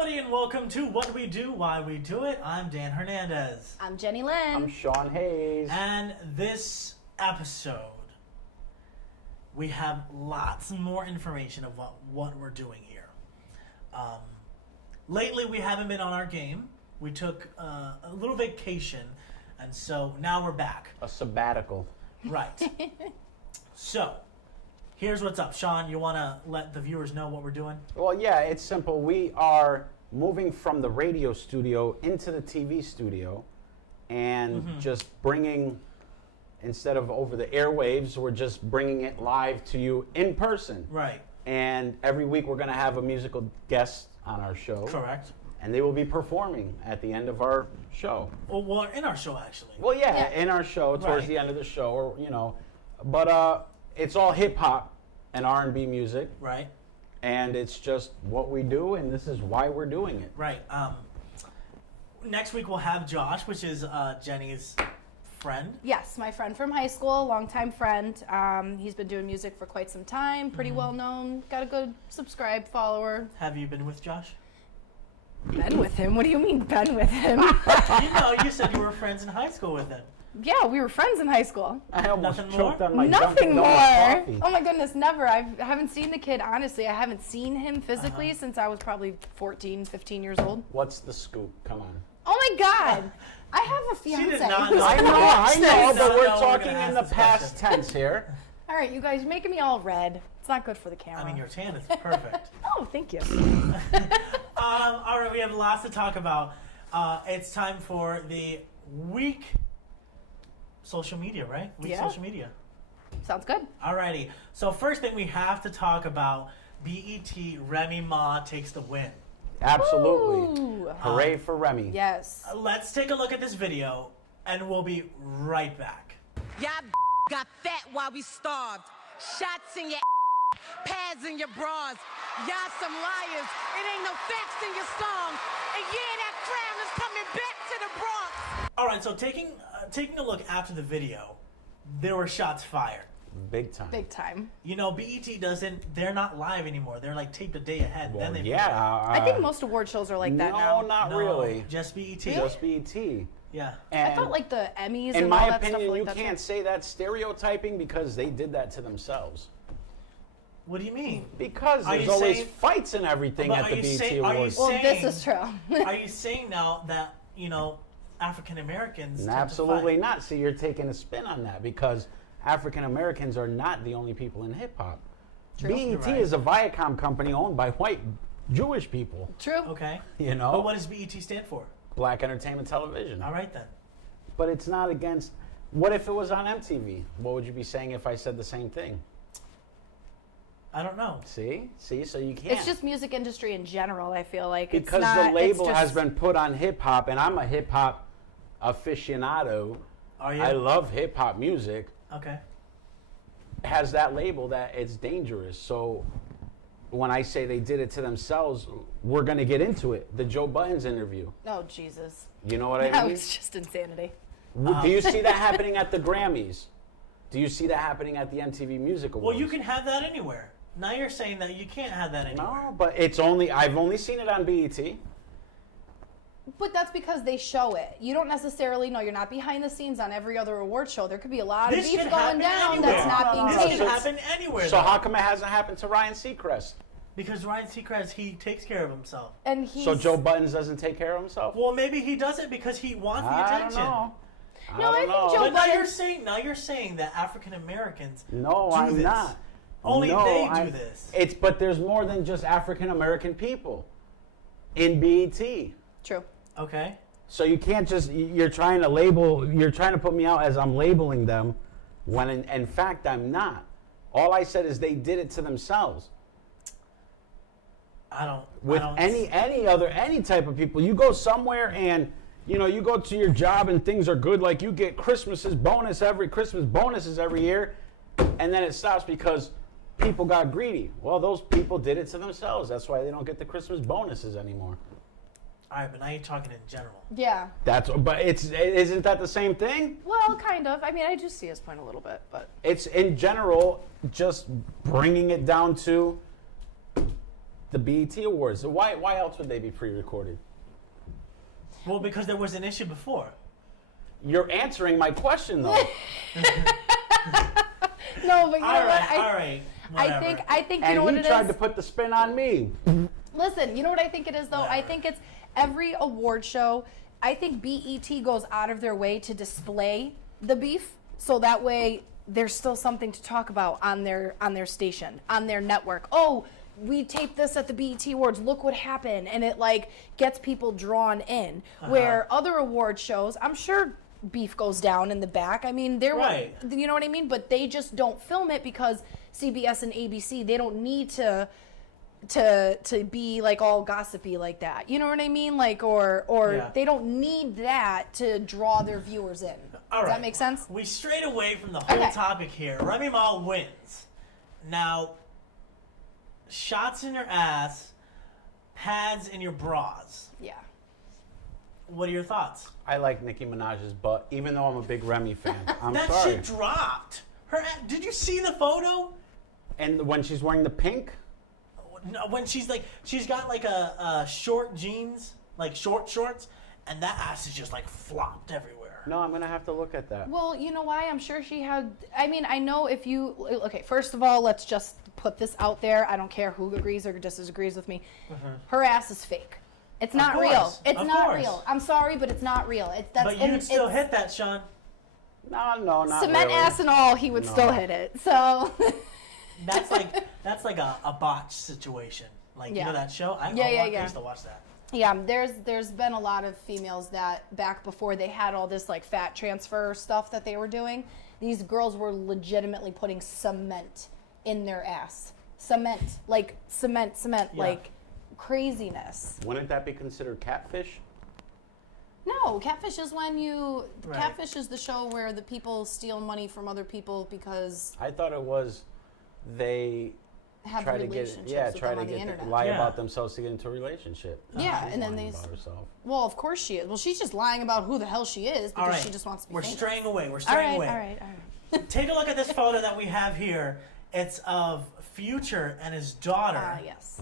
everybody, and welcome to What We Do, Why We Do It. I'm Dan Hernandez. I'm Jenny Lynn. I'm Sean Hayes. And this episode, we have lots more information of what we're doing here. Lately, we haven't been on our game. We took a little vacation, and so now we're back. A sabbatical. Right. So, here's what's up. Sean, you want to let the viewers know what we're doing? Well, yeah, it's simple. We are moving from the radio studio into the TV studio and just bringing, instead of over the airwaves, we're just bringing it live to you in person. Right. And every week we're going to have a musical guest on our show. Correct. And they will be performing at the end of our show. Well, in our show, actually. Well, yeah, in our show, towards the end of the show, or, you know. But it's all hip-hop and R&B music. Right. And it's just what we do, and this is why we're doing it. Right. Next week we'll have Josh, which is Jenny's friend. Yes, my friend from high school, longtime friend. He's been doing music for quite some time, pretty well known. Got a good subscribe follower. Have you been with Josh? Been with him? What do you mean, been with him? You said you were friends in high school with him. Yeah, we were friends in high school. I almost Nothing choked more? on my Nothing Dunkin' more. Donuts coffee. Oh my goodness, never. I haven't seen the kid, honestly. I haven't seen him physically since I was probably 14, 15 years old. What's the scoop? Come on. Oh my God. I have a fiance. She did not know. I She know, did not but we're know talking gonna in ask the this past question. tense here. All right, you guys, you're making me all red. It's not good for the camera. I mean, your tan is perfect. Oh, thank you. All right, we have lots to talk about. It's time for the week social media, right? Week social media. Sounds good. Alrighty. So first thing we have to talk about, BET Remy Ma takes the win. Absolutely. Ooh. Hooray for Remy. Yes. Let's take a look at this video, and we'll be right back. Y'all got fat while we starved. Shots in your pads in your bras. Y'all some liars. It ain't no facts in your song. And yeah, that crown is coming back to the Bronx. All right, so taking a look after the video, there were shots fired. Big time. Big time. You know, BET they're not live anymore. They're like taped a day ahead. Well, then they yeah. I think most award shows are like that now. Not No, really. Just BET. Just BET. Yeah. And I thought like the Emmys in and my all that opinion, stuff like you that. can't say that's stereotyping because they did that to themselves. What do you mean? Because Are there's you always saying- fights and everything But at are the you BET saying- are you Awards. Well, this saying- is true. Are you saying now that, African Americans tend to Absolutely fight? not. See, you're taking a spin on that because African Americans are not the only people in hip hop. True. BET You're right. is a Viacom company owned by white Jewish people. True. Okay. You know, But what does BET stand for? Black Entertainment Television. All right then. But it's not against. What if it was on MTV? What would you be saying if I said the same thing? I don't know. See, so you can't. It's just music industry in general, I feel like. because it's not, the label it's has just, been put on hip hop, and I'm a hip hop aficionado. Are you? I love hip hop music. Okay. Has that label that it's dangerous. So when I say they did it to themselves, we're going to get into it. The Joe Buttons interview. Oh, Jesus. You know what I That mean? was just insanity. Do you see that happening at the Grammys? Do you see that happening at the MTV Music Awards? Well, you can have that anywhere. Now you're saying that you can't have that anywhere. No, but I've only seen it on BET. But that's because they show it. You don't necessarily know. You're not behind the scenes on every other award show. There could be a lot This of beef could going happen down anywhere. that's not being This taped. could happen anywhere. So though. how come it hasn't happened to Ryan Seacrest? Because Ryan Seacrest, he takes care of himself. And he's, So Joe Buttons doesn't take care of himself? Well, maybe he does it because he wants the I attention. don't know. No, I think Joe But now Buttons- you're saying that African Americans No, do I'm this. not. Only No, they do this. But there's more than just African American people in BET. True. Okay. So you can't just, you're trying to put me out as I'm labeling them when in fact I'm not. All I said is they did it to themselves. With any type of people. You go somewhere and, you go to your job and things are good, like you get Christmas bonuses every year, and then it stops because people got greedy. Well, those people did it to themselves. That's why they don't get the Christmas bonuses anymore. All right, but now you're talking in general. Yeah. Isn't that the same thing? Well, kind of. I mean, I do see his point a little bit, but It's in general just bringing it down to the BET Awards. So why else would they be pre-recorded? Well, because there was an issue before. You're answering my question though. No, but you know what? All right. Whatever. I think you And know what he it tried is. to put the spin on me. Listen, you know what I think it is though? I Whatever. think it's every award show. I think BET goes out of their way to display the beef, so that way there's still something to talk about on their station, on their network. Oh, we taped this at the BET Awards. Look what happened, and it like gets people drawn in. Where other award shows, I'm sure beef goes down in the back. I mean, Right. you know what I mean? But they just don't film it because CBS and ABC, they don't need to be like all gossipy like that. You know what I mean? Like or Yeah. they don't need that to draw their viewers in. All Does right. that make sense? We strayed away from the whole Okay. topic here. Remy Ma wins. Now, shots in your ass, pads in your bras. Yeah. What are your thoughts? I like Nicki Minaj's butt, even though I'm a big Remy fan. I'm That sorry. shit dropped. Did you see the photo? And when she's wearing the pink, No, when she's got like a short jeans, like short shorts, and that ass is just like flopped everywhere. no, I'm gonna have to look at that. Well, you know why? I'm sure she had. I mean, I know if you. Okay, first of all, let's just put this out there. I don't care who agrees or disagrees with me. Her ass is fake. It's not course, real. It's of not course. real. I'm sorry, but it's not real. But you'd still hit that, Sean. No, not cement really. ass and all. He would No. still hit it. So. That's like a botch situation. Like you Yeah. know that show? I used to watch that. Yeah, there's been a lot of females that back before they had all this like fat transfer stuff that they were doing, these girls were legitimately putting cement in their ass. Cement, Yeah. like craziness. Wouldn't that be considered catfish? No, catfish is when you Right. catfish is the show where the people steal money from other people because I thought it was they have try to get relationships with try them to on the get internet. lie Yeah. about themselves to get into a relationship. Yeah, She's and then lying they about herself. well, of course she is. Well, she's just lying about who the hell she is because All right. she just wants to be We're famous. straying away. We're All straying right, away. all right, all right. Take a look at this photo that we have here. It's of Future and his daughter. Ah, yes.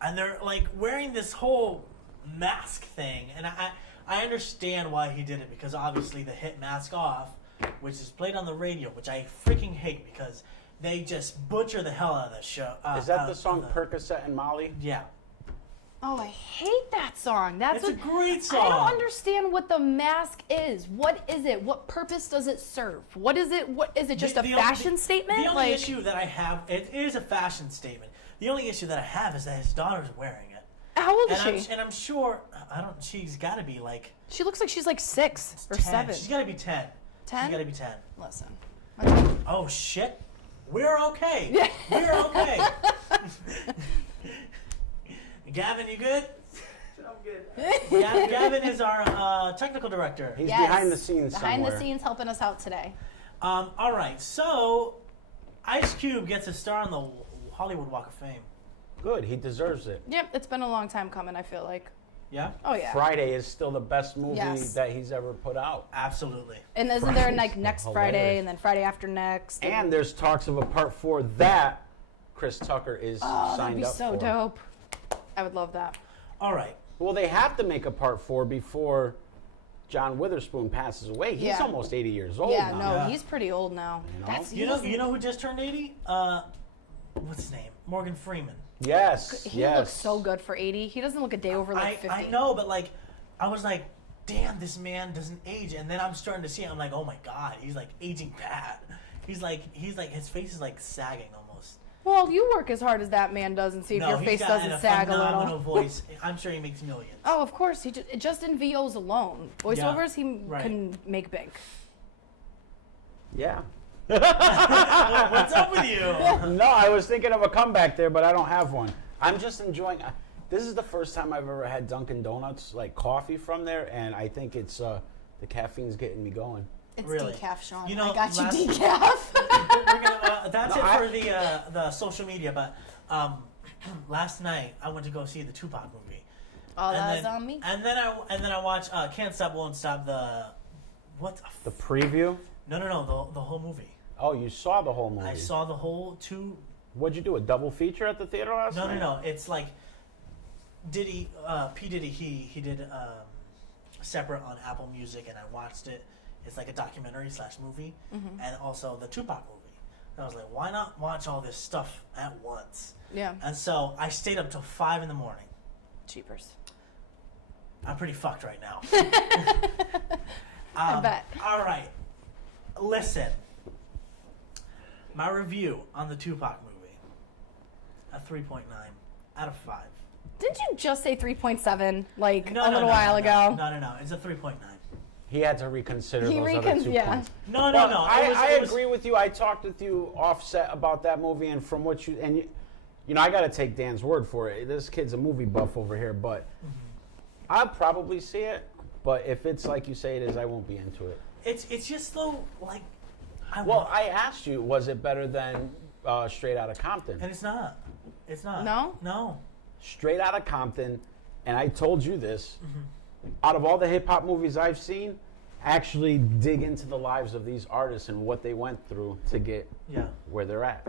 And they're like wearing this whole mask thing, and I understand why he did it, because obviously the hit Mask Off, which is played on the radio, which I freaking hate because they just butcher the hell out of the show. Is that the song Percocet and Molly? Yeah. Oh, I hate that song. That's It's a great song. I don't understand what the mask is. What is it? What purpose does it serve? What is it? What is it? Just a fashion statement? The only issue that I have, it is a fashion statement. The only issue that I have is that his daughter's wearing it. How old is And she? I'm sure, she's got to be like She looks like she's like 6 or 10. 7. She's got to be 10. 10? She's got to be 10. Listen. Oh, shit. We're okay. We're okay. Gavin, you good? I'm good. Gavin is our technical director. He's Yes. behind the scenes Behind somewhere. the scenes helping us out today. All right, so Ice Cube gets a star on the Hollywood Walk of Fame. Good, he deserves it. Yep, it's been a long time coming, I feel like. Yeah? Oh, yeah. Friday is still the best movie Yes. that he's ever put out. Absolutely. And isn't there like Friday's next hilarious. Friday and then Friday after next? And there's talks of a part 4 that Chris Tucker is that'd signed be up so for. dope. I would love that. All right. Well, they have to make a part 4 before John Witherspoon passes away. He's Yeah. almost 80 years old Yeah, now. no, Yeah. he's pretty old now. You know? That's You know who just turned 80? What's his name? Morgan Freeman. Yes, He yes. looks so good for 80. He doesn't look a day over like 50. I know, but like, I was like, damn, this man doesn't age. And then I'm starting to see it. I'm like, oh my God, he's like aging bad. He's like, his face is like sagging almost. Well, you work as hard as that man does and see if your he's face got doesn't a sag a phenomenal little. voice. I'm sure he makes millions. Oh, of course. He just in VOs alone. Voiceovers, he right. can make bank. Yeah. What's up with you? No, I was thinking of a comeback there, but I don't have one. I'm just enjoying. This is the first time I've ever had Dunkin' Donuts, like coffee from there, and I think it's the caffeine's getting me going. It's Really? decaf, Sean. You know, I got you last- decaf. We're gonna, that's No, it for the social media. But last night I went to go see the Tupac movie. Oh, And that was then- on me. And then I watched Can't Stop Won't Stop, what The preview? no the whole movie. Oh, you saw the whole movie. I saw the whole two. What'd you do? A double feature at the theater last night? No. It's like Diddy, P Diddy, he did separate on Apple Music, and I watched it. It's like a documentary / movie, and also the Tupac movie. And I was like, why not watch all this stuff at once? Yeah. And so I stayed up till 5 a.m. Cheapers. I'm pretty fucked right now. I bet. All right, listen. My review on the Tupac movie, a 3.9 out of 5. Didn't you just say 3.7 like No, a little while ago? No. It's a 3.9. He had to reconsider He those other 2 yeah. points. No. I agree with you. I talked with you offset about that movie, and from what you I got to take Dan's word for it. This kid's a movie buff over here, but I'll probably see it. But if it's like you say it is, I won't be into it. It's just though like. I asked you, was it better than Straight Outta Compton? And it's not. It's not. No. Straight Outta Compton, and I told you this. Out of all the hip hop movies I've seen, actually dig into the lives of these artists and what they went through to get where they're at.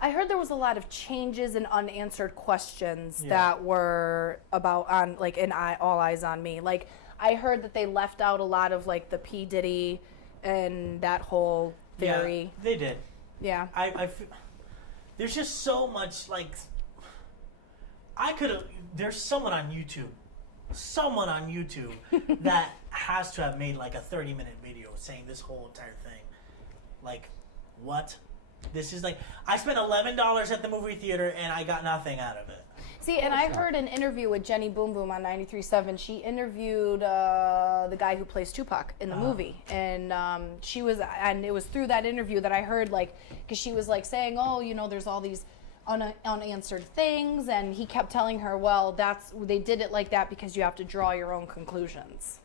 I heard there was a lot of changes and unanswered questions that were about on like in All Eyes on Me. Like I heard that they left out a lot of like the P Diddy and that whole theory. Yeah, they did. Yeah. There's just so much like there's someone on YouTube that has to have made like a 30-minute video saying this whole entire thing. Like, what? This is like, I spent $11 at the movie theater and I got nothing out of it. See, and I heard an interview with Jenny Boom Boom on 93.7. She interviewed the guy who plays Tupac in the movie, and it was through that interview that I heard, like, because she was like saying, oh, there's all these unanswered things, and he kept telling her, well, they did it like that because you have to draw your own conclusions.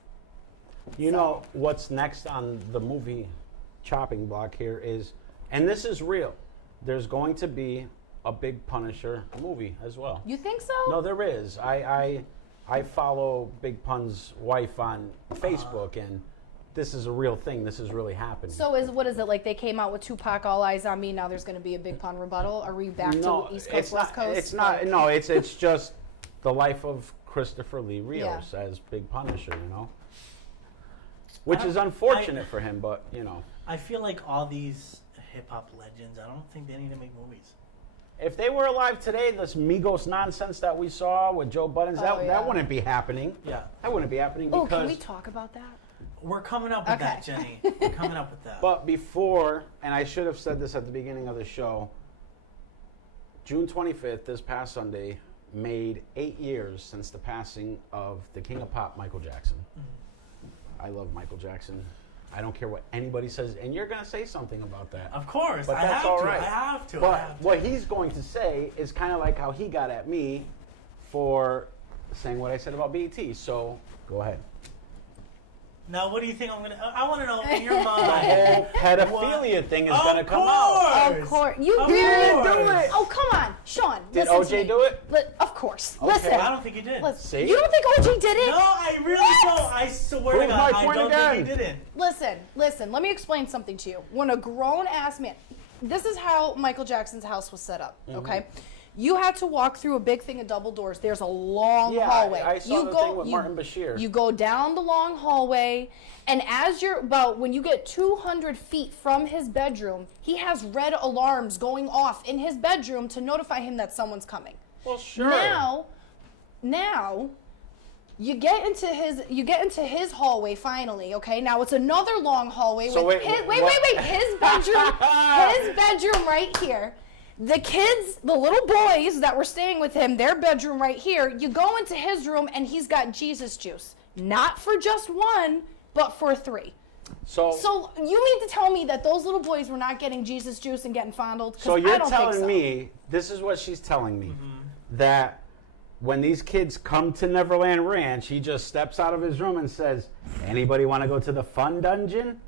You know what's next on the movie chopping block here is, and this is real, there's going to be a big Punisher movie as well. You think so? No, there is. I follow Big Pun's wife on Facebook, and this is a real thing. This is really happening. So what is it, like they came out with Tupac, All Eyes on Me, now there's going to be a Big Pun rebuttal? Are we back to East Coast, West Coast? It's not. No, it's just the life of Christopher Lee Rios as Big Punisher, Which is unfortunate for him, but, I feel like all these hip-hop legends, I don't think they need to make movies. If they were alive today, this Migos nonsense that we saw with Joe Budden, that wouldn't be happening. Yeah. That wouldn't be happening Oh, because... can we talk about that? We're coming up with that, Jenny. We're coming up with that. But before, and I should have said this at the beginning of the show, June 25th, this past Sunday, made 8 years since the passing of the King of Pop, Michael Jackson. I love Michael Jackson. I don't care what anybody says, and you're going to say something about that. Of course, but I that's have all to. right. I have to. But what he's going to say is kind of like how he got at me for saying what I said about BET. So go ahead. Now, what do you think I'm going to... I want to know in your The mind... whole pedophilia thing is going to come out. Of course. You didn't do it. Oh, come on. Sean, Did listen to OJ me. do it? Of course. Okay. Listen. I don't think he did. See? You don't think OJ did it? No, I really don't. I swear to Prove God, my I point don't again. think he didn't. Listen. Let me explain something to you. When a grown-ass man... This is how Michael Jackson's house was set up, okay? You had to walk through a big thing of double doors. There's a long hallway. I saw the thing with Martin Bashir. You go down the long hallway, and when you get 200 feet from his bedroom, he has red alarms going off in his bedroom to notify him that someone's coming. Well, sure. Now, you get into his hallway finally. Okay, now it's another long hallway So with wait, his bedroom right here. The kids, the little boys that were staying with him, their bedroom right here. You go into his room and he's got Jesus juice, not for just one, but for 3. So you mean to tell me that those little boys were not getting Jesus juice and getting fondled? So you're telling me, this is what she's telling me, that when these kids come to Neverland Ranch, he just steps out of his room and says, anybody want to go to the fun dungeon?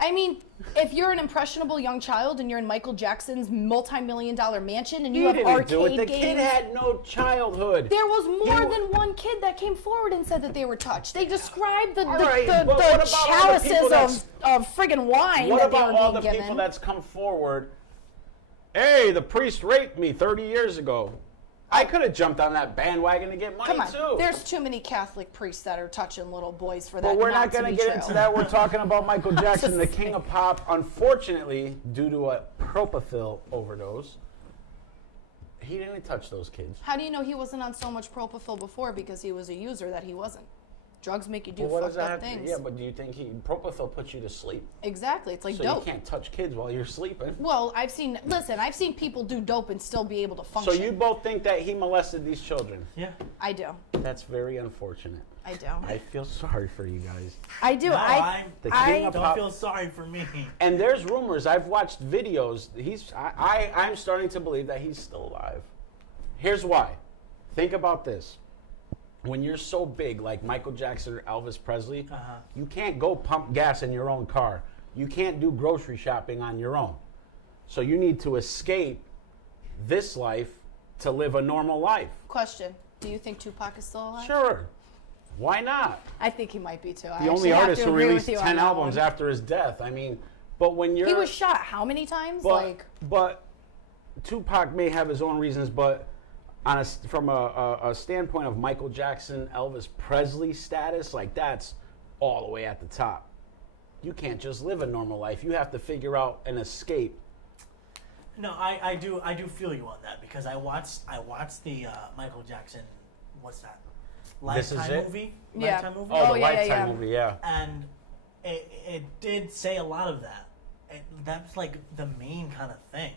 I mean, if you're an impressionable young child and you're in Michael Jackson's multi-million-dollar mansion and you have arcade The games... kid had no childhood. There was more than one kid that came forward and said that they were touched. They described the chalices of friggin' wine that they were being given. What about all the people that's come forward? Hey, the priest raped me 30 years ago. I could have jumped on that bandwagon to get money Come on, too. there's too many Catholic priests that are touching little boys for that. But we're not going going to get into that. We're talking about Michael Jackson, the king of pop. Unfortunately, due to a propofol overdose, he didn't touch those kids. How do you know he wasn't on so much propofol before? Because he was a user that he wasn't. Drugs make you do fucked up things. Yeah, but do you think propofol puts you to sleep? Exactly, it's like So dope. you can't touch kids while you're sleeping. Well, I've seen people do dope and still be able to function. So you both think that he molested these children? Yeah. I do. That's very unfortunate. I do. I feel sorry for you guys. I do. No, The king of don't pop. feel sorry for me. And there's rumors. I've watched videos. I'm starting to believe that he's still alive. Here's why. Think about this. When you're so big, like Michael Jackson or Elvis Presley, you can't go pump gas in your own car. You can't do grocery shopping on your own. So you need to escape this life to live a normal life. Question: do you think Tupac is still alive? Sure. Why not? I think he might be too. The only artist who released 10 albums after his death. I mean, but when you're... He was shot how many times? But Tupac may have his own reasons, but from a standpoint of Michael Jackson, Elvis Presley status, like that's all the way at the top. You can't just live a normal life. You have to figure out an escape. No, I do feel you on that because I watched the Michael Jackson, what's that? Lifetime movie? Yeah. Lifetime movie? Oh, the yeah, Lifetime yeah. movie, yeah. And it did say a lot of that. That's like the main kind of thing.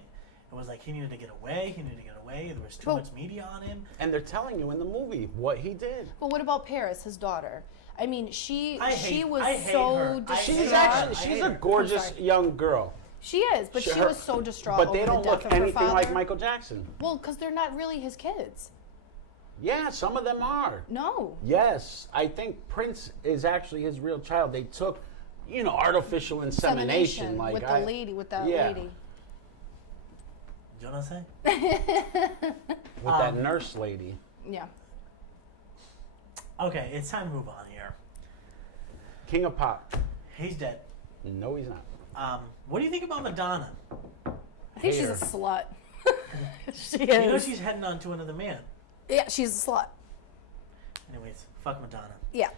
It was like he needed to get away. There was too much media on him. And they're telling you in the movie what he did. But what about Paris, his daughter? I mean, she was I hate so her. distraught. She's a gorgeous young girl. She is, but she was so distraught But over they don't the death look of her anything father. like Michael Jackson. Well, because they're not really his kids. Yeah, some of them are. No. Yes, I think Prince is actually his real child. They took, artificial insemination. Like with that lady. You know what I'm saying? With that nurse lady. Yeah. Okay, it's time to move on here. King of pop. He's dead. No, he's not. What do you think about Madonna? I think she's a slut. She is. You know she's heading on to another man. Yeah, she's a slut. Anyways, fuck Madonna. Yeah.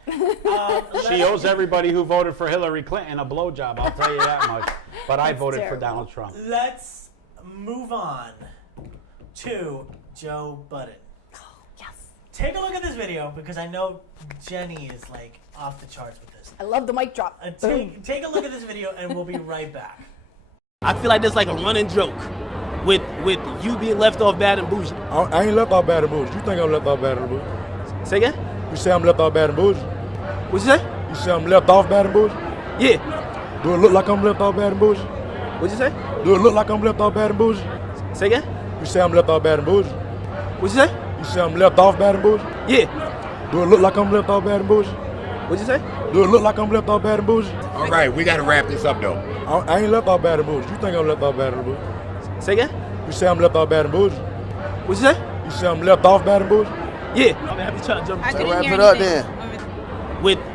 She owes everybody who voted for Hillary Clinton a blowjob, I'll tell you that much. But I voted for terrible. Donald Trump. Let's move on to Joe Budden. Yes. Take a look at this video because I know Jenny is like off the charts with this. I love the mic drop. Take a look at this video and we'll be right back. I feel like that's like a running joke with you being left off bad and bougie. I ain't left off bad and bougie. You think I'm left off bad and bougie? Say again? You say I'm left off bad and bougie? What'd you say? You say I'm left off bad and bougie? Yeah. Do it look like I'm left off bad and bougie? What'd you say? Do it look like I'm left off bad and bougie? Say again? You say I'm left off bad and bougie? What'd you say? You say I'm left off bad and bougie? Yeah. Do it look like I'm left off bad and bougie? What'd you say? Do it look like I'm left off bad and bougie? All right, we got to wrap this up, though. I ain't left off bad and bougie. You think I'm left off bad and bougie? Say again? You say I'm left off bad and bougie? What'd you say? You say I'm left off bad and bougie? Yeah. I'm happy to try to jump. I couldn't wrap hear it up anything.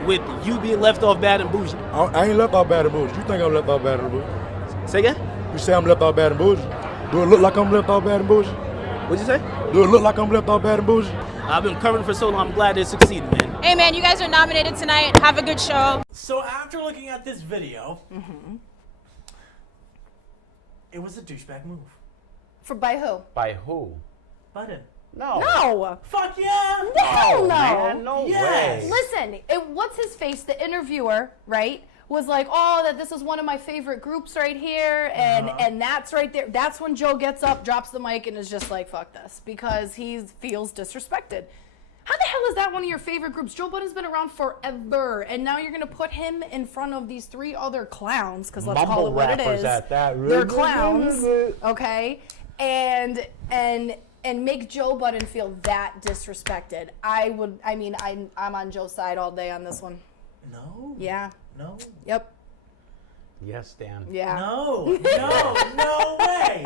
With you being left off bad and bougie. I ain't left off bad and bougie. You think I'm left off bad and bougie? Say again? You say I'm left off bad and bougie? Do it look like I'm left off bad and bougie? What'd you say? Do it look like I'm left off bad and bougie? I've been covering for so long. I'm glad they succeeded, man. Hey man, you guys are nominated tonight. Have a good show. So after looking at this video, it was a douchebag move. By who? By who? Budden. No. No. Fuck yeah! Hell no. Man, no Yes. way. Listen, what's his face? The interviewer, right, was like, "Oh, that this is one of my favorite groups right here," and that's right there. That's when Joe gets up, drops the mic, and is just like, "Fuck this," because he feels disrespected. How the hell is that one of your favorite groups? Joe Budden's been around forever, and now you're gonna put him in front of these three other clowns, because let's call it what it rappers is. at that. They're clowns, okay, and make Joe Budden feel that disrespected. I'm on Joe's side all day on this one. No. Yeah. No. Yep. Yes, Dan. Yeah. No. No way.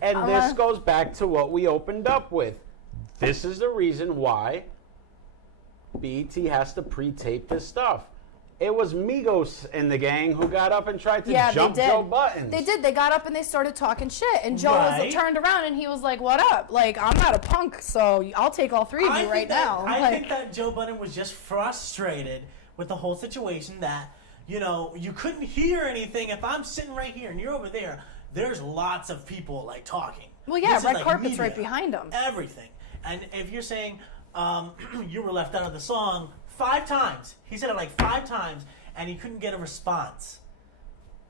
And this goes back to what we opened up with. This is the reason why BET has to pre-tape this stuff. It was Migos in the gang who got up and tried to jump they did. Joe Buttons. They did. They got up and they started talking shit. And Joe Right. was turned around and he was like, "What up? Like, I'm not a punk, so I'll take all three of you right now." I Like, think that Joe Budden was just frustrated with the whole situation that, you know, you couldn't hear anything. If I'm sitting right here and you're over there, there's lots of people, like, talking. well, yeah, This is red like carpet's media, right behind him. Everything. And if you're saying you were left out of the song 5 times, he said it like 5 times, and he couldn't get a response.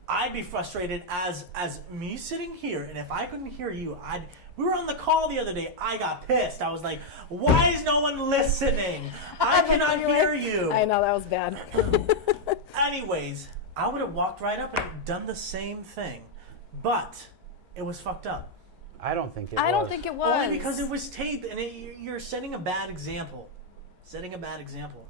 I'd be frustrated as me sitting here, and if I couldn't hear you, we were on the call the other day. I got pissed. I was like, "Why is no one listening? I cannot hear you." I know, that was bad. Anyways, I would have walked right up and done the same thing, but it was fucked up. I don't think it I was. don't think it was. Only because it was taped, and you're setting a bad example. Setting a bad example.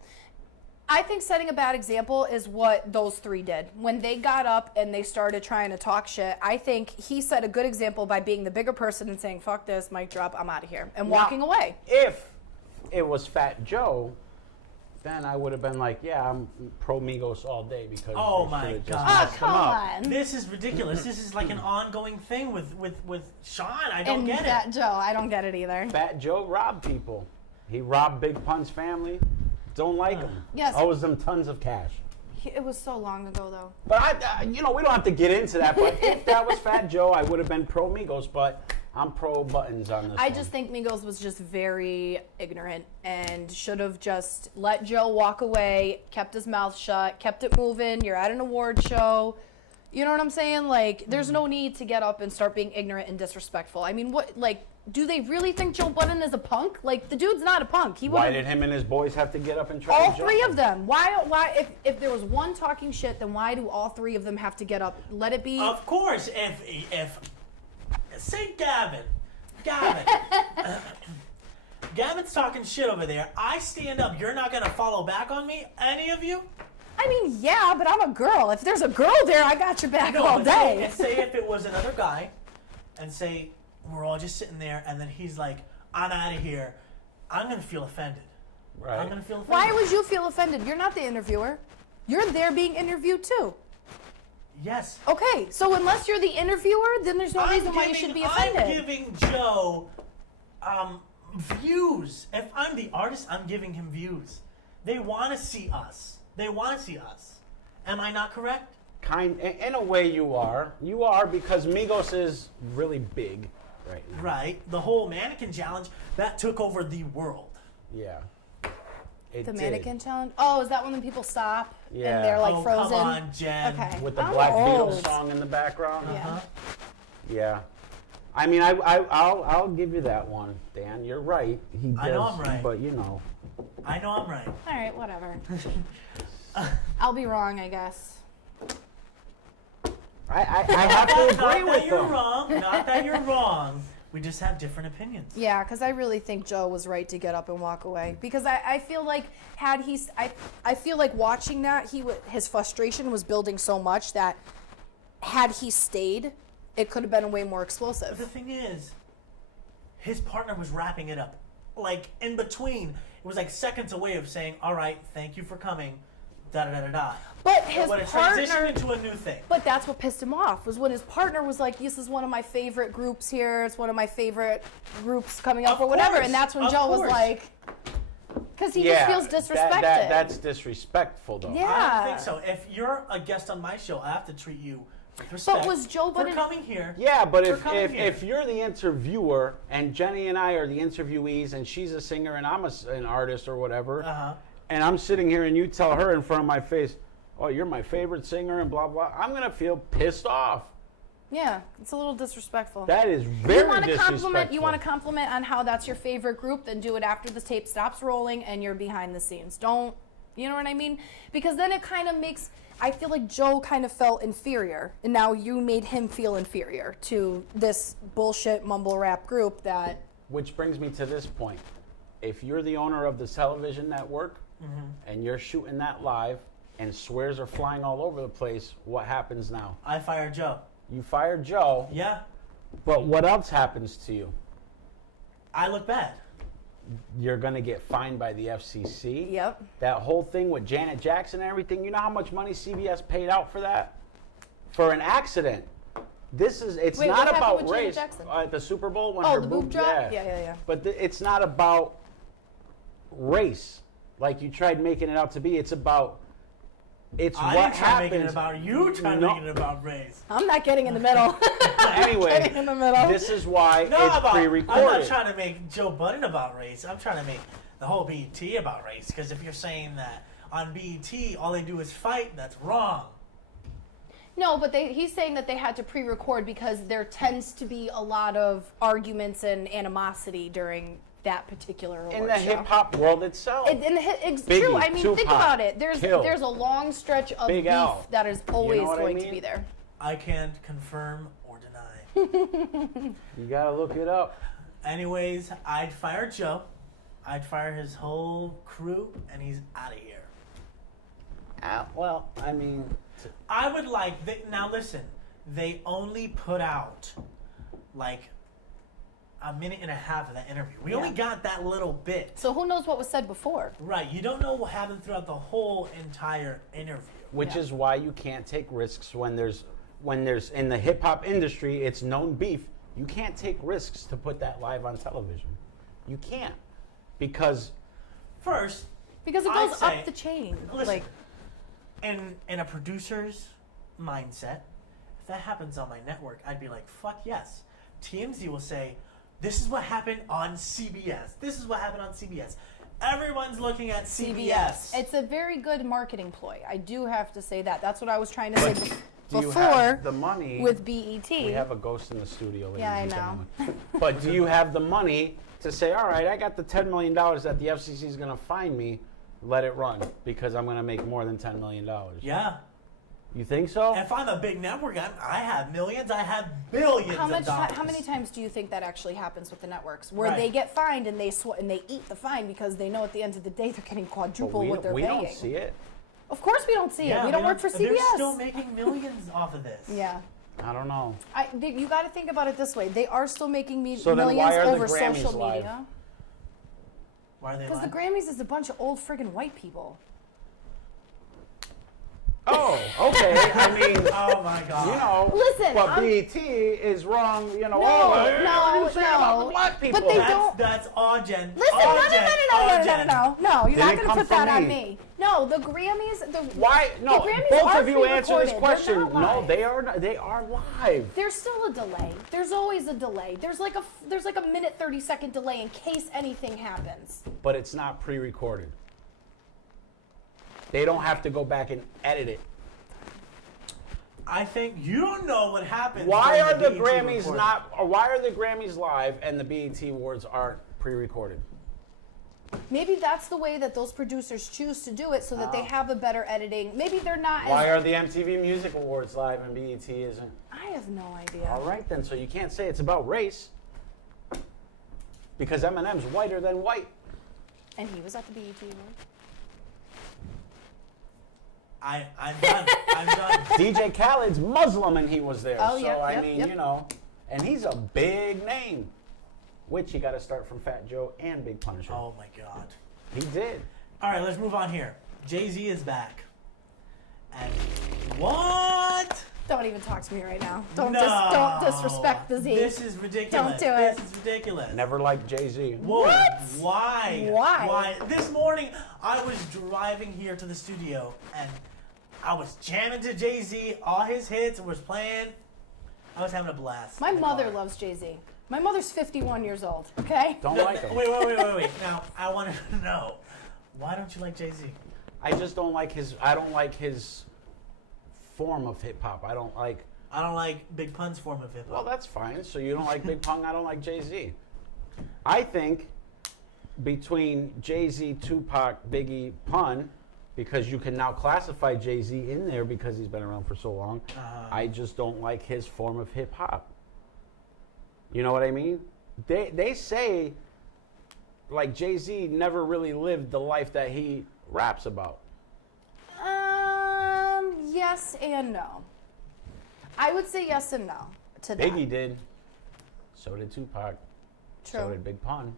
I think setting a bad example is what those 3 did. When they got up and they started trying to talk shit, I think he set a good example by being the bigger person and saying, "Fuck this, mic drop, I'm out of here," and walking away. If it was Fat Joe, then I would have been like, yeah, I'm pro Migos all day because Oh they my should've just God. Oh, messed them come up. on. This is ridiculous. This is like an ongoing thing with Sean. I don't And get that it. Joe, I don't get it either. Fat Joe robbed people. He robbed Big Pun's family. Don't like him. Yes. Owes them tons of cash. It was so long ago, though. But we don't have to get into that. But if that was Fat Joe, I would have been pro Migos. But I'm pro Buttons on this. I one. just think Migos was just very ignorant and should have just let Joe walk away, kept his mouth shut, kept it moving. You're at an award show. You know what I'm saying? Like, there's no need to get up and start being ignorant and disrespectful. I mean, what, like, do they really think Joe Budden is a punk? Like, the dude's not a punk. He Why would've- did him and his boys have to get up and try all to jump 3 him? of them. Why, if there was one talking shit, then why do all 3 of them have to get up? Let it be. Of course, if say Gavin, Gavin's talking shit over there. I stand up. You're not gonna follow back on me, any of you? I mean, yeah, but I'm a girl. If there's a girl there, I got your back all but day. say if it was another guy, and say we're all just sitting there, and then he's like, "I'm out of here," I'm gonna feel offended. Right. I'm gonna feel offended. Why would you feel offended? You're not the interviewer. You're there being interviewed too. Yes. Okay, so unless you're the interviewer, then there's no reason why you should be offended. I'm giving Joe views. If I'm the artist, I'm giving him views. They want to see us. Am I not correct? In a way, you are. You are because Migos is really big right now. Right. The whole mannequin challenge that took over the world. Yeah. It The did. mannequin challenge? Oh, is that when the people stop Yeah. and they're like Oh, frozen? come on, Jen. Okay. With the I'm Black Beatles old. song in the background. Yeah. Huh? Yeah. I mean, I'll give you that one, Dan. You're right. He does. I know I'm right. But you know. I know I'm right. All right, whatever. I'll be wrong, I guess. I have to Not agree that with you're them. wrong. Not that you're wrong. We just have different opinions. Yeah, because I really think Joe was right to get up and walk away. Because I feel like I feel like watching that his frustration was building so much that had he stayed, it could have been way more But the explosive. thing is, his partner was wrapping it up. Like, in between, it was like seconds away of saying, "All right, thank you for coming, da-da-da-da-da." But his But it partner, transitioned into a new thing. but that's what pissed him off was when his partner was like, "This is one of my favorite groups here. It's one of my favorite groups coming up Of or whatever." course, And that's when of Joe was course. like, because he just feels disrespected. That's disrespectful, though. Yeah. I don't think so. If you're a guest on my show, I have to treat you with respect. But was Joe for Budden coming here? Yeah, but For coming here. if you're the interviewer and Jenny and I are the interviewees and she's a singer and I'm an artist or whatever, Uh-huh. and I'm sitting here and you tell her in front of my face, "Oh, you're my favorite singer," and blah blah, I'm gonna feel pissed off. Yeah, it's a little disrespectful. That is very you want to disrespectful. You want to compliment on how that's your favorite group, then do it after the tape stops rolling and you're behind the scenes. Don't, you know what I mean? Because then it kind of makes, I feel like Joe kind of felt inferior, and now you made him feel inferior to this bullshit mumble rap group that. Which brings me to this point. If you're the owner of the television network and you're shooting that live and swears are flying all over the place, what happens now? I fired Joe. You fire Joe, Yeah. but what else happens to you? I look bad. you're going to get fined by the FCC. Yep. That whole thing with Janet Jackson and everything, you know how much money CBS paid out for that? For an accident. It's Wait, not what happened about with Janet race. Jackson? At the Super Bowl when Oh, her the boob drop? Yeah. Yeah. But it's not about race like you tried making it out to be. It's about I what didn't try happens. making it about you. Trying No. to make it about race. I'm not getting in the middle. Anyway, Getting in the middle. this is why No, it's I'm not pre-recorded. trying to make Joe Budden about race. I'm trying to make the whole BET about race. Because if you're saying that on BET all they do is fight, that's wrong. No, but he's saying that they had to pre-record because there tends to be a lot of arguments and animosity during that particular award In the show. hip hop world itself. It's Biggie, true. I mean, think Tupac, about it. There's Kill, a long stretch of Big beef L. that is always what I going to mean? be there. I can't confirm or deny. You gotta look it up. Anyways, I'd fire Joe. I'd fire his whole crew, and he's out of here. Well, I mean, I would like now. Listen, they only put out like a minute and a half of that interview. We only got that little bit. So who knows what was said before? Right. You don't know what happened throughout the whole entire interview. which is why you can't take risks when there's in the hip hop industry, it's known beef. You can't take risks to put that live on television. You can't because First, Because it I'd goes say- up the chain. listen, Like, in a producer's mindset, if that happens on my network, I'd be like, fuck yes. TMZ will say, this is what happened on CBS. This is what happened on CBS. Everyone's looking at CBS. it's a very good marketing ploy. I do have to say that. That's what I was trying to say do you before have the money with BET. We have a ghost in the studio, ladies Yeah, I and know. gentlemen. But do you have the money to say, all right, I got the $10 million that the FCC is going to fine me, let it run because I'm going to make more than $10 million? Yeah. You think so? If I'm a big network, I have millions, I have billions How of dollars. how many times do you think that actually happens with the networks, where Right. they get fined and they eat the fine because they know at the end of the day they're getting But quadruple what they're we paying? don't see it. Of course we don't see it. We don't work for CBS. They're still making millions off of this. Yeah. I don't know. You got to think about it this way. They are still making So then millions why are the over Grammys social live? media. Why are they Because the lying? Grammys is a bunch of old friggin' white people. Oh, okay. I mean, Oh my God. you know, Listen, but I'm- BET is wrong. You know, No, what are no, you saying about no. the black people? But they That's, don't- that's Argent. Listen, no. You're not Didn't going to come put that from on me. me. No, the Grammys. Why? No, the Grammys both are of you answer this pre-recorded. question. They're not No, live. they are not, they are live. There's still a delay. There's always a delay. There's like a minute 30-second delay in case anything happens. But it's not pre-recorded. They don't have to go back and edit it. I think you don't know what happened. Why are the BET Grammys recording. not? Or why are the Grammys live and the BET Awards aren't pre-recorded? Maybe that's the way that those producers choose to do it, so that they have a better editing. Maybe they're not. Why as, are the MTV Music Awards live and BET isn't? I have no idea. All right then, so you can't say it's about race because Eminem's whiter than white. And he was at the BET Awards. I'm done. I'm done. DJ Khaled's Muslim and he was there. Oh, so yep, I yep, mean, yep. you know, and he's a big name, which you got to start from Fat Joe and Big Punisher. Oh my God. He did. All right, let's move on here. Jay-Z is back. And what? Don't even talk to me right now. No. Don't disrespect the Z. This is ridiculous. Don't do it. This is ridiculous. Never liked Jay-Z. Whoa. What? Why? Why? This morning, I was driving here to the studio, and I was jamming to Jay-Z. All his hits was playing. I was having a blast. My in the mother car. loves Jay-Z. My mother's 51 years old. Okay. Don't No, like him. Wait. Now, I want to know, why don't you like Jay-Z? I just don't like his. I don't like his form of hip hop. I don't like. I don't like Big Pun's form of hip-hop. Well, that's fine. So you don't like Big Pun. I don't like Jay-Z. I think between Jay-Z, Tupac, Biggie, Pun, because you can now classify Jay-Z in there because he's been around for so long. I just don't like his form of hip hop. You know what I mean? They say like Jay-Z never really lived the life that he raps about. Yes and no. I would say yes and no to that. Biggie did. So did Tupac. So True. did Big Pun.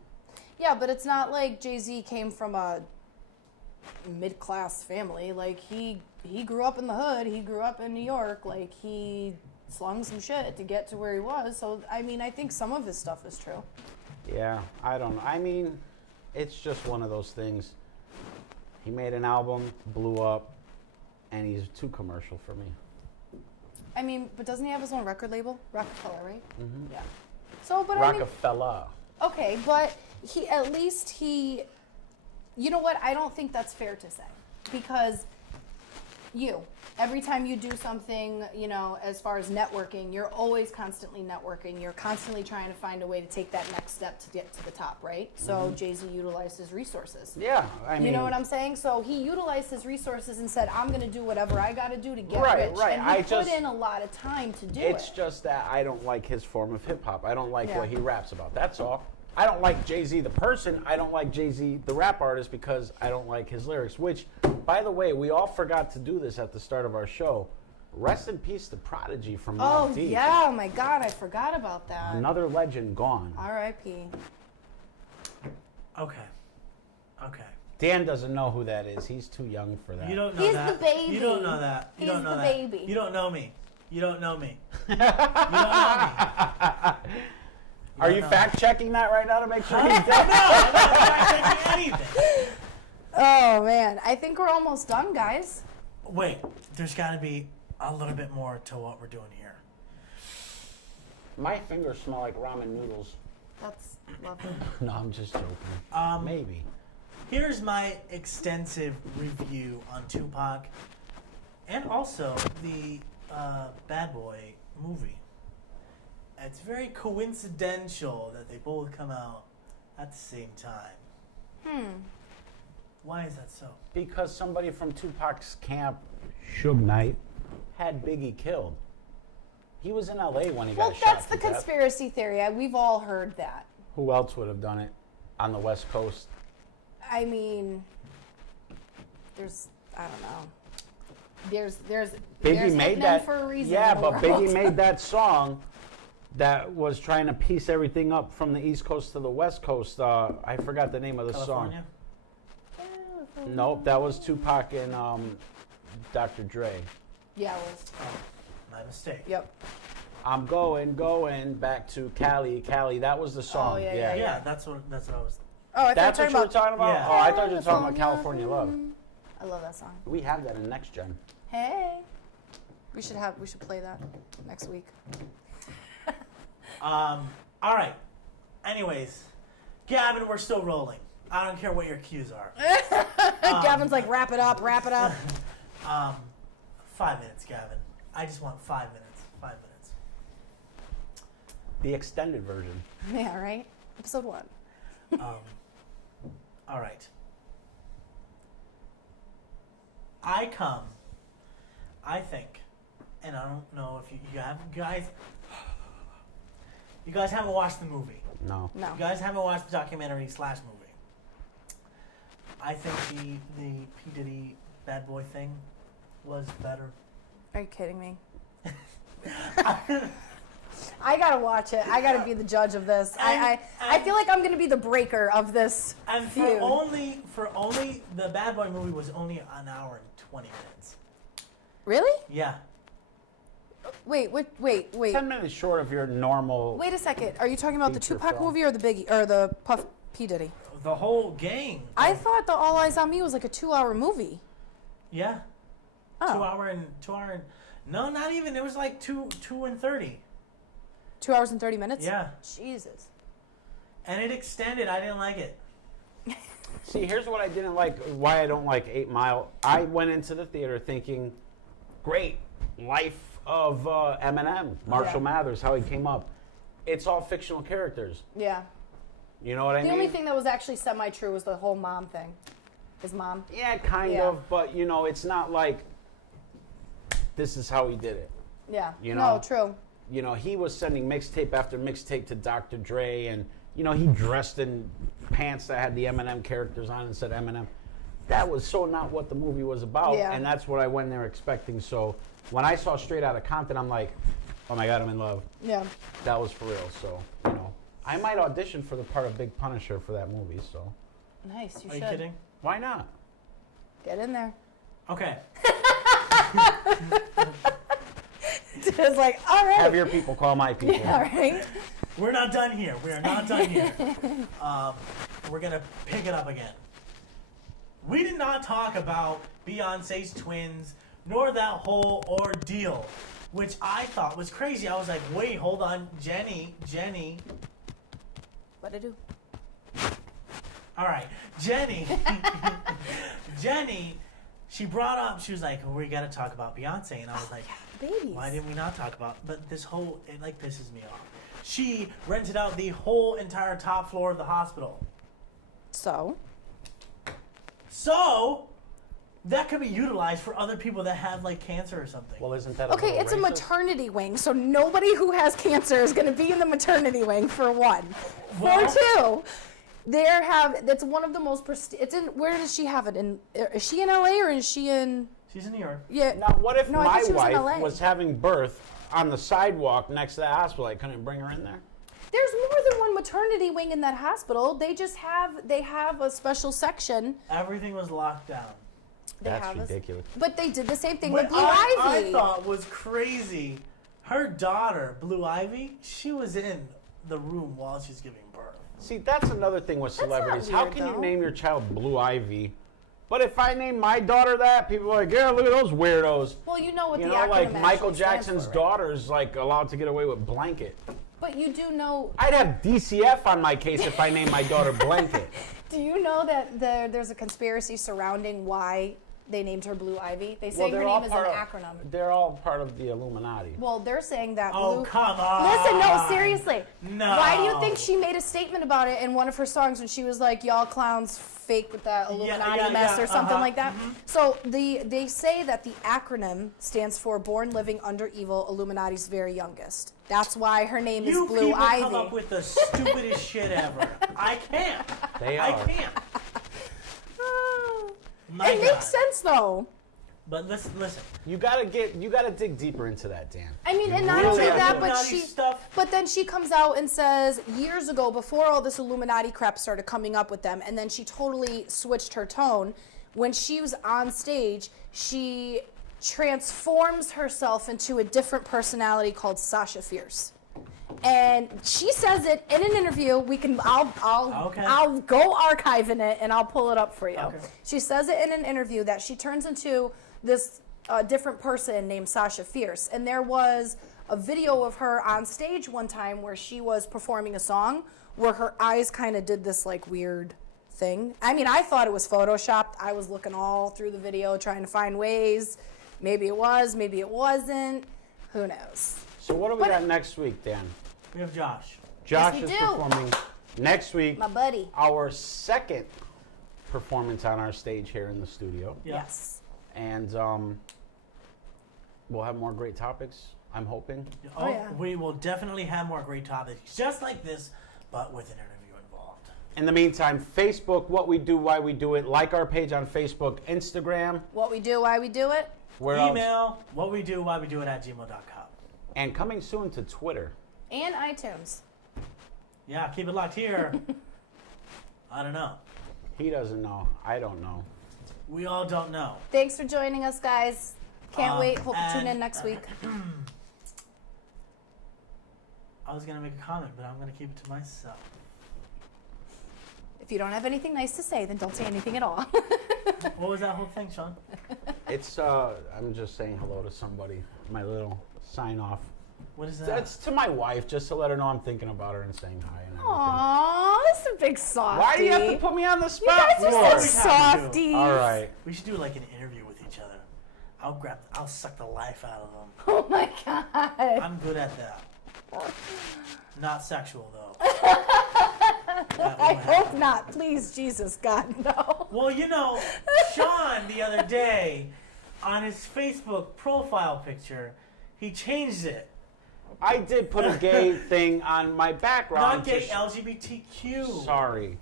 Yeah, but it's not like Jay-Z came from a mid-class family. Like, he grew up in the hood. He grew up in New York. Like, he slung some shit to get to where he was. So, I mean, I think some of his stuff is true. Yeah, I don't know. I mean, it's just one of those things. He made an album, blew up, and he's too commercial for me. I mean, but doesn't he have his own record label? Rockefeller, right? Mm-hmm. Yeah. So, but Rockefeller. okay, but at least he, you know what? I don't think that's fair to say, because every time you do something, you know, as far as networking, you're always constantly networking. You're constantly trying to find a way to take that next step to get to the top, right? So Jay-Z utilized his resources. Yeah, I mean, You know what I'm saying? So he utilized his resources and said, I'm going to do whatever I got to do to get Right, rich. right. And he put in a lot of time to do it. It's just that I don't like his form of hip-hop. I don't like Yeah. what he raps about. That's all. I don't like Jay-Z the person. I don't like Jay-Z the rap artist because I don't like his lyrics. Which, by the way, we all forgot to do this at the start of our show. Rest in peace to Prodigy from Oh, Mobb Deep. yeah. Oh, my God. I forgot about that. Another legend gone. R.I.P. Okay. Dan doesn't know who that is. He's too young for that. You don't know He's that. the baby. You don't know that. You He's don't know the that. baby. You don't know me. You don't know me. You don't know me. Are you fact checking that right now to make sure he's No, dead? I'm not fact checking anything. Oh, man. I think we're almost done, guys. Wait, there's got to be a little bit more to what we're doing here. My fingers smell like ramen noodles. That's lovely. No, I'm just joking. Maybe. Here's my extensive review on Tupac and also the Bad Boy movie. It's very coincidental that they both come out at the same time. Why is that so? Because somebody from Tupac's camp, Suge Knight, had Biggie killed. He was in LA when he Well, got shot. that's the to death. conspiracy theory. We've all heard that. Who else would have done it on the West Coast? I mean, I don't know. There's Biggie made hitmen that for a reason. Yeah, in the but world. Biggie made that song that was trying to piece everything up from the East Coast to the West Coast. I forgot the name of the California? song. Nope, that was Tupac and Dr. Dre. Yeah, it was. My mistake. Yep. I'm going back to Cali. That was the song. yeah, Yeah, that's what I was. Oh, I thought That's what you were talking about? Yeah. Oh, I thought you were talking about California Love. I love that song. We have that in Next Gen. Hey. We should play that next week. All right. Anyways, Gavin, we're still rolling. I don't care what your cues are. Gavin's like, wrap it up. 5 minutes, Gavin. I just want 5 minutes. 5 minutes. The extended version. Yeah, right? Episode 1. All right. I think, and I don't know if you guys haven't watched the movie. No. No. You guys haven't watched the documentary / movie. I think the P. Diddy Bad Boy thing was better. Are you kidding me? I gotta watch it. I gotta be the judge of this. I feel like I'm gonna be the breaker of this And feud. for only the Bad Boy movie was only an hour and 20 minutes. Really? Yeah. Wait. 10 minutes short of your normal. Wait a second. Are you talking about the feature Tupac film. movie or the Biggie or the Puff P Diddy? The whole gang. I thought the All Eyes on Me was like a 2-hour movie. Yeah. Oh. 2 hour and no, not even. It was like 2 and 30. 2 hours and 30 minutes? Yeah. Jesus. And it extended. I didn't like it. See, here's what I didn't like, why I don't like 8 Mile. I went into the theater thinking, great, life of Eminem, Marshall Mathers, how he came up. It's all fictional characters. Yeah. You know what I mean? The only thing that was actually semi-true was the whole mom thing. His mom. Yeah, kind Yeah. of, but you know, it's not like this is how he did it. Yeah. You know? No, true. You know, he was sending mixtape after mixtape to Dr. Dre, and you know, he dressed in pants that had the Eminem characters on and said Eminem. That was so not what the movie was about, Yeah. and that's what I went there expecting. So when I saw Straight Outta Compton, I'm like, oh my God, I'm in love. Yeah. That was for real. So, you know, I might audition for the part of Big Punisher for that movie, so. Nice, you Are should. you kidding? Why not? Get in there. Okay. It's like, all right. Have your people call my people. All right. We're not done here. We are not done here. We're going to pick it up again. We did not talk about Beyonce's twins, nor that whole ordeal, which I thought was crazy. I was like, wait, hold on. Jenny. What'd I do? All right. Jenny, she brought up, she was like, we got to talk about Beyonce. And I was like, Babies. why didn't we not talk about, but this whole, it like pisses me off. She rented out the whole entire top floor of the hospital. So, that could be utilized for other people that have like cancer or something. Well, isn't that okay, it's a maternity wing, so nobody who has cancer is going to be in the maternity wing, for one. Well- For two, that's one of the most it's in, where does she have it? Is she in LA or is she in? She's in New York. Yeah. Now, what if No, I my thought she was in LA. wife was having birth on the sidewalk next to the hospital? I couldn't bring her in there? There's more than one maternity wing in that hospital. They have a special section. Everything was locked down. They That's have ridiculous. But they did the same thing What with Blue I Ivy. thought was crazy, her daughter, Blue Ivy, she was in the room while she's giving birth. See, that's another thing with That's not celebrities. How weird, can you though. name your child Blue Ivy? But if I name my daughter that, people are like, yeah, look at those weirdos. Well, you know what You the know, acronym like Michael actually stands Jackson's for, right? daughter's like allowed to get away with Blanket. But you do know. I'd have DCF on my case if I named my daughter Blanket. Do you know that there's a conspiracy surrounding why they named her Blue Ivy? They say Well, her they're all name is an part of- acronym. They're all part of the Illuminati. Well, they're saying that Oh, Blue. come on. Listen, no, seriously. No. Why do you think she made a statement about it in one of her songs when she was like, "Y'all clowns fake with that Illuminati mess" or something like that? So they say that the acronym stands for Born Living Under Evil, Illuminati's Very Youngest. That's why her name You is Blue people Ivy. come up with the stupidest shit ever. I can't. They I are. can't. My It God. makes sense though. But listen. You gotta dig deeper into that, Dan. I mean, and not really only have that, to. but Illuminati stuff. but then she comes out and says years ago, before all this Illuminati crap started coming up with them, and then she totally switched her tone. When she was on stage, she transforms herself into a different personality called Sasha Fierce. And she says it in an interview. I'll go archiving it and I'll pull it up for you. Okay. She says it in an interview that she turns into this different person named Sasha Fierce. And there was a video of her on stage one time where she was performing a song where her eyes kind of did this like weird thing. I mean, I thought it was photoshopped. I was looking all through the video trying to find ways. Maybe it was, maybe it wasn't. Who knows? So what do we got next week, Dan? We have Josh. Josh we is do. performing next week. My buddy. Our second performance on our stage here in the studio. Yeah. Yes. And we'll have more great topics, I'm hoping. Oh, yeah. We will definitely have more great topics just like this, but with an interview involved. In the meantime, Facebook, What We Do, Why We Do It. Like our page on Facebook, Instagram. What we do, why we do it. Where else? Email what we do, why we do it at gmail.com. And coming soon to Twitter. And iTunes. Yeah, keep it locked here. I don't know. He doesn't know. I don't know. We all don't know. Thanks for joining us, guys. Can't wait. Hope you tune in and- next week. I was going to make a comment, but I'm going to keep it to myself. If you don't have anything nice to say, then don't say anything at all. What was that whole thing, Sean? It's, I'm just saying hello to somebody. My little sign off. What is that? That's to my wife, just to let her know I'm thinking about her and saying hi and everything. Aww, that's a big softie. Why do you have to put me on the You spot guys for? are such have to do. softies. All right. We should do like an interview with each other. I'll suck the life out of them. Oh my god. I'm good at that. Not sexual though. That I won't hope happen. not. Please, Jesus, God, no. Well, you know, Sean the other day on his Facebook profile picture, he changed it. I did put a gay thing on my background. Not gay, to LGBTQ. Sorry.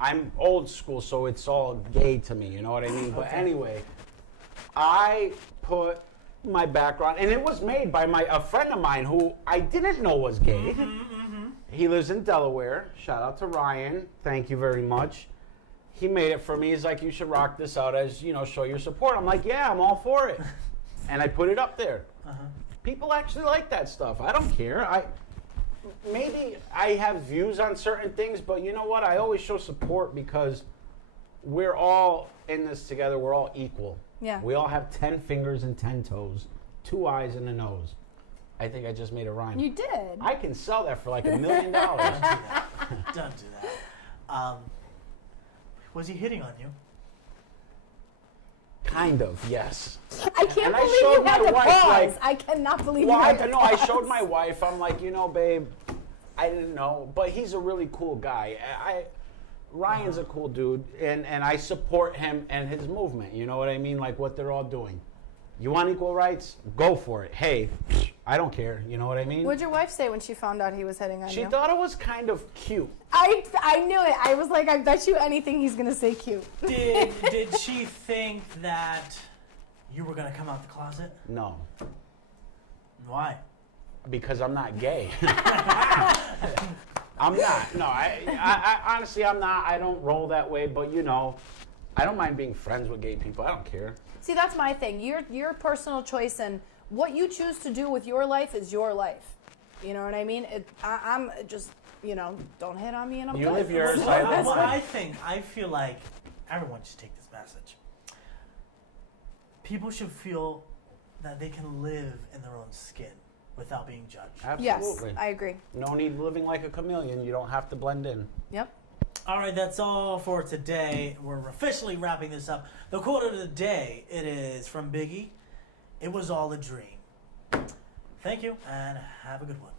I'm old school, so it's all gay to me, you know what I mean? But Okay. anyway, I put my background, and it was made by a friend of mine who I didn't know was gay. He lives in Delaware. Shout out to Ryan. Thank you very much. He made it for me. He's like, you should rock this out as, show your support. I'm like, yeah, I'm all for it. And I put it up there. People actually like that stuff. I don't care. Maybe I have views on certain things, but you know what? I always show support because we're all in this together. We're all equal. Yeah. We all have 10 fingers and 10 toes, 2 eyes and a nose. I think I just made a rhyme. You did. I can sell that for like $1 million. Don't do that. Was he hitting on you? Kind of, yes. I can't And I believe showed you had my to wife, pause. like- I cannot believe Well, you had to no, I pause. showed my wife. I'm like, babe, I didn't know, but he's a really cool guy. Ryan's a cool dude, and I support him and his movement. You know what I mean? Like what they're all doing. You want equal rights? Go for it. Hey, I don't care. You know what I mean? What'd your wife say when she found out he was hitting on She you? thought it was kind of cute. I knew it. I was like, I bet you anything he's gonna say cute. Did she think that you were gonna come out the closet? No, Why? because I'm not gay. I'm not. No, I honestly, I'm not. I don't roll that way, but I don't mind being friends with gay people. I don't care. See, that's my thing. Your personal choice, and what you choose to do with your life is your life. You know what I mean? I'm just, don't hit on me and I'm You good. live yours, Well, I live what mine. I feel like everyone should take this message. People should feel that they can live in their own skin without being judged. Absolutely. Yes, I agree. No need living like a chameleon. You don't have to blend in. Yep. All right, that's all for today. We're officially wrapping this up. The quote of the day, it is from Biggie. It was all a dream. Thank you, and have a good one.